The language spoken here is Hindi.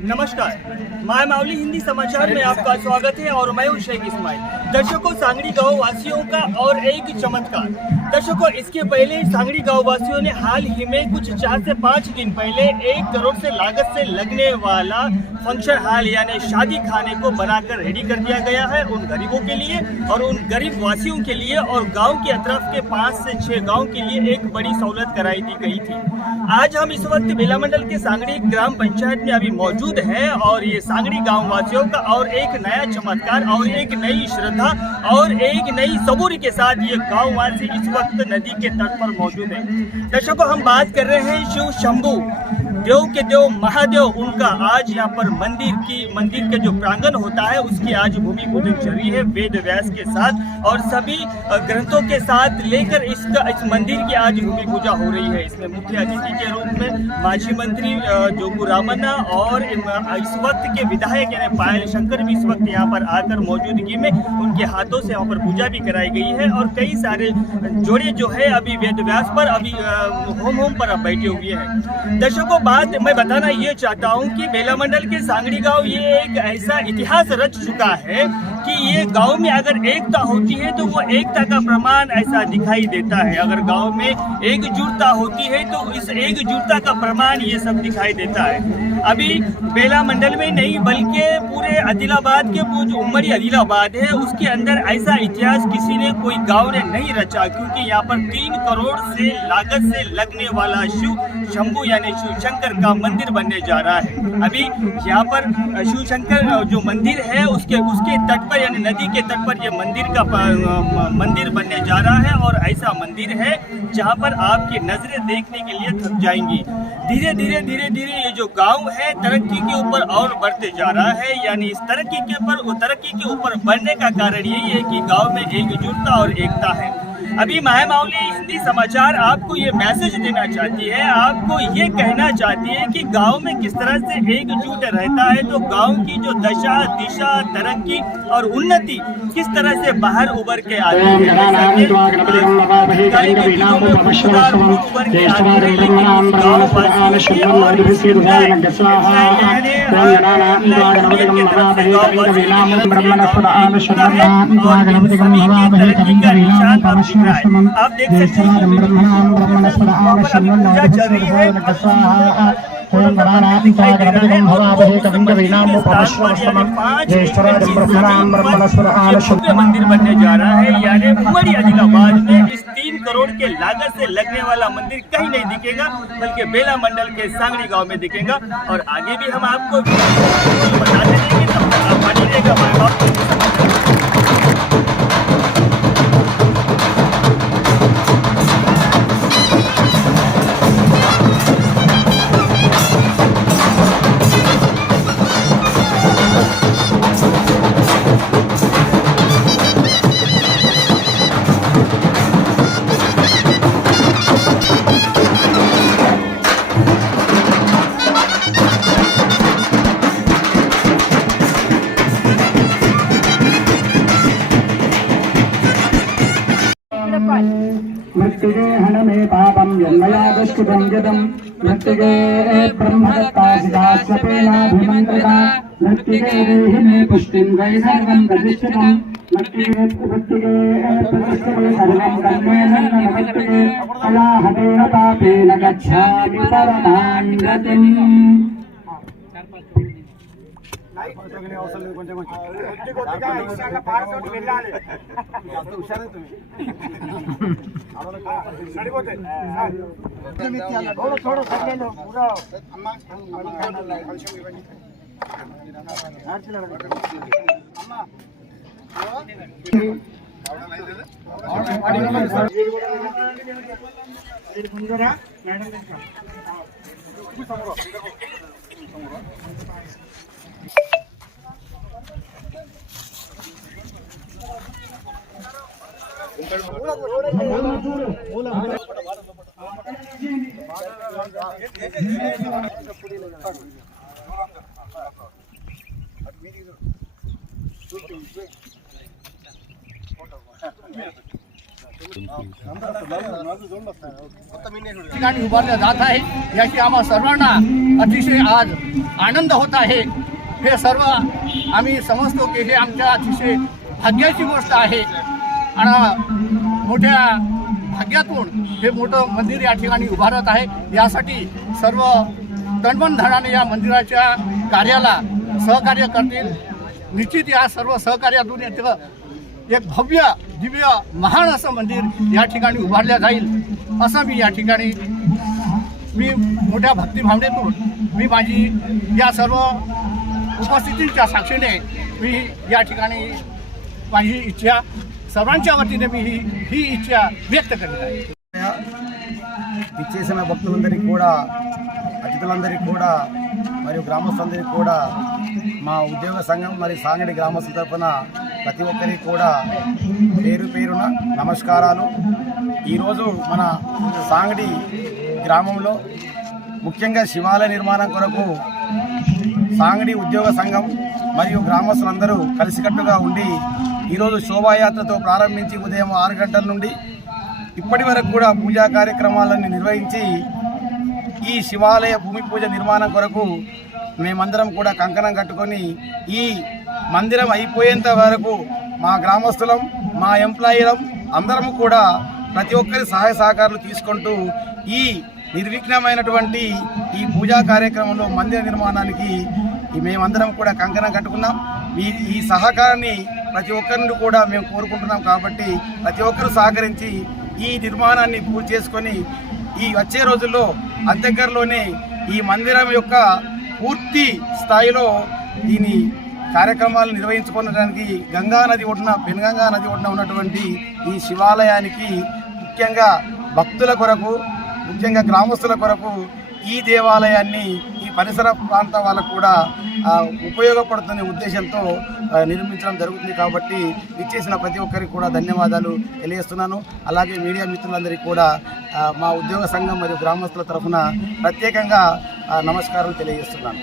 नमस्कार, माय मावली हिंदी समाचार में आपका स्वागत है और मैं हूं शेख इस्माइल। दर्शकों, सांगड़ी गांव वासियों का और एक चमत्कार। दर्शकों, इसके पहले सांगड़ी गांव वासियों ने हाल ही में कुछ 4 से 5 दिन पहले 1 करोड़ से लागत से लगने वाला फंक्शन हॉल यानी शादी खाने को बनाकर रेडी कर दिया गया है उन गरीबों के लिए और उन गरीब वासियों के लिए, और गाँव के अतरफ के 5 से 6 गाँव के लिए एक बड़ी सहूलत कराई दी गई थी। आज हम इस वक्त बेला मंडल के सांगड़ी ग्राम पंचायत में अभी मौजूद है और ये सांगड़ी गांव वासियों का और एक नया चमत्कार और एक नई श्रद्धा और एक नई सबूरी के साथ ये गांव वासी इस वक्त नदी के तट पर मौजूद है। दर्शकों, हम बात कर रहे हैं शिव शंभू देव के देव महादेव, उनका आज यहाँ पर मंदिर के जो प्रांगण होता है उसकी आज भूमि पूजन चल रही है वेद व्यास के साथ और सभी ग्रंथों के साथ लेकर इस मंदिर की आज भूमि पूजा हो रही है। इसमें मुख्य अतिथि के रूप में माजी मंत्री जोगू रामन्ना और इस वक्त के विधायक यानी पायल शंकर भी इस वक्त यहाँ पर आकर मौजूदगी में उनके हाथों से यहाँ पर पूजा भी कराई गई है और कई सारे जोड़े जो है अभी वेद व्यास पर अभी होम पर अब बैठे हुए हैं। दर्शकों, बात मैं बताना ये चाहता हूँ कि बेला मंडल के सांगड़ी गांव ये एक ऐसा इतिहास रच चुका है कि ये गांव में अगर एकता होती है तो वो एकता का प्रमाण ऐसा दिखाई देता है। अगर गांव में एकजुटता होती है तो इस एकजुटता का प्रमाण ये सब दिखाई देता है। अभी बेला मंडल में नहीं बल्कि पूरे आदिलाबाद के जो उम्मड़ी आदिलाबाद है उसके अंदर ऐसा इतिहास किसी ने कोई गांव ने नहीं रचा, क्योंकि यहाँ पर 3 करोड़ से लागत से लगने वाला शिव शंभू यानी शिव शंकर का मंदिर बनने जा रहा है। अभी यहाँ पर शिव शंकर जो मंदिर है उसके तट पर यानी नदी के तट पर ये मंदिर बनने जा रहा है और ऐसा मंदिर है जहाँ पर आपकी नजरें देखने के लिए थक जाएंगी। धीरे धीरे ये जो गांव है तरक्की के ऊपर और बढ़ते जा रहा है, यानी इस तरक्की के ऊपर बढ़ने का कारण यही है कि गांव में एकजुटता और एकता है। अभी माय मावली हिंदी समाचार आपको ये मैसेज देना चाहती है, आपको ये कहना चाहती है कि गांव में किस तरह से एकजुट रहता है तो गांव की जो दशा दिशा तरक्की और उन्नति किस तरह से बाहर उभर के आती है। आप देख सकते हैं मंदिर बनने जा रहा है यानी उम्मड़ी आदिलाबाद में इस 3 करोड़ के लागत से लगने वाला मंदिर कहीं नहीं दिखेगा बल्कि बेला मंडल के सांगड़ी गांव में दिखेगा। और आगे भी हम आपको बताते रहेंगे, तब तक आप बने रहेगा। मृत्युगे हनमे पापं जन्मया दुष्कृतं यदं मृत्युगे ब्रह्मदत्तासिदास्वपेनाभिमन्त्रिता मृत्युगे देहि मे पुष्टिं वै सर्वं प्रतिष्ठितं मृत्युगे प्रतिष्ठिते सर्वं कर्मेण मृत्युगे कलाहतेन पापेन गच्छामि परमां गतिम्। ठिकाणी उभारल्या जात आहे याची आम्हा सर्वांना अतिशय आज आनंद होत आहे। हे सर्व आम्ही समजतो की हे आमच्या अतिशय भाग्याची गोष्ट आहे आणि मोठ्या भाग्यातून हे मोठं मंदिर या ठिकाणी उभारत आहे। यासाठी सर्व तनमन धनाने या मंदिराच्या कार्याला सहकार्य करतील। निश्चित या सर्व सहकार्यातून एक भव्य दिव्य महान असं मंदिर या ठिकाणी उभारल्या जाईल असं मी या ठिकाणी मोठ्या भक्तिभावनेतून मी माझी या सर्व उपस्थितीच्या साक्षीने मी या ठिकाणी माझी इच्छा सर्वांच्या वतीने मी ही इच्छा व्यक्त करत आहे। ఇచ్చేసిన భక్తులందరికీ కూడా అతిథులందరికీ కూడా మరియు గ్రామస్తులందరికీ కూడా మా ఉద్యోగ సంఘం మరియు సాంగడి గ్రామస్తుల తరఫున ప్రతి ఒక్కరికి కూడా పేరు పేరున నమస్కారాలు। ఈరోజు మన సాంగడి గ్రామంలో ముఖ్యంగా శివాలయ నిర్మాణం కొరకు సాంగడి ఉద్యోగ సంఘం మరియు గ్రామస్తులందరూ కలిసికట్టుగా ఉండి ఈరోజు శోభాయాత్రతో ప్రారంభించి ఉదయం 6 గంటల నుండి ఇప్పటి వరకు కూడా పూజా కార్యక్రమాలను నిర్వహించి ఈ శివాలయ భూమి పూజ నిర్మాణం కొరకు మేమందరం కూడా కంకణం కట్టుకొని ఈ మందిరం అయిపోయేంత వరకు మా గ్రామస్తులం మా ఎంప్లాయీలం అందరం కూడా ప్రతి ఒక్కరి సహాయ సహకారాలు తీసుకుంటూ ఈ నిర్విఘ్నమైనటువంటి ఈ పూజా కార్యక్రమంలో మందిర నిర్మాణానికి మేమందరం కూడా కంకణం కట్టుకున్నాం। ఈ సహకారాన్ని ప్రతి ఒక్కరిని కూడా మేము కోరుకుంటున్నాం కాబట్టి ప్రతి ఒక్కరు సహకరించి ఈ నిర్మాణాన్ని పూర్తి చేసుకొని ఈ వచ్చే రోజుల్లో దగ్గరలోనే ఈ మందిరం యొక్క పూర్తి స్థాయిలో దీని కార్యక్రమాలు నిర్వహించుకోవడానికి గంగా నది ఒడ్డున పెనుగంగా నది ఒడ్డున ఉన్నటువంటి ఈ శివాలయానికి ముఖ్యంగా భక్తుల కొరకు ముఖ్యంగా గ్రామస్తుల కొరకు ఈ దేవాలయాన్ని ఈ పరిసర ప్రాంత వాళ్ళకు కూడా ఉపయోగపడుతున్న ఉద్దేశంతో నిర్మించడం జరుగుతుంది కాబట్టి ఇచ్చేసిన ప్రతి ఒక్కరికి కూడా ధన్యవాదాలు తెలియజేస్తున్నాను। అలాగే మీడియా మిత్రులందరికీ కూడా మా ఉద్యోగ సంఘం మరియు గ్రామస్తుల తరఫున ప్రత్యేకంగా నమస్కారాలు తెలియజేస్తున్నాను।